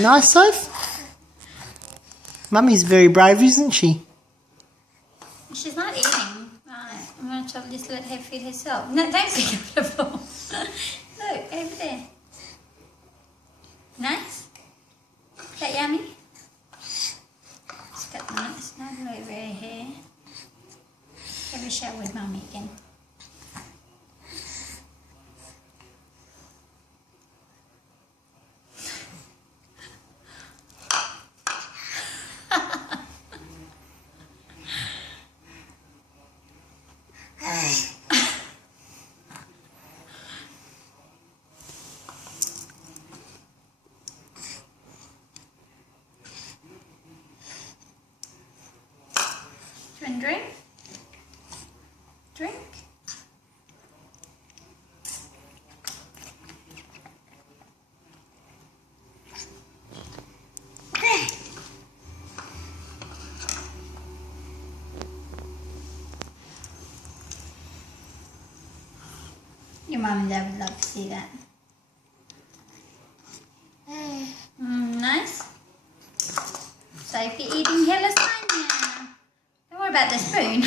Nice, Soph? Mummy's very brave, isn't she? She's not eating. Right, I'm going to just let her feed herself. No, don't pick up the floor. Look, over there. Nice? Is that yummy? She's got the nice snuggle over her hair. Have a shower with Mummy again. Do you want a drink? Drink? Your mum and dad would love to see that. Nice. Sophie eating here, let's find now. Don't worry about the spoon.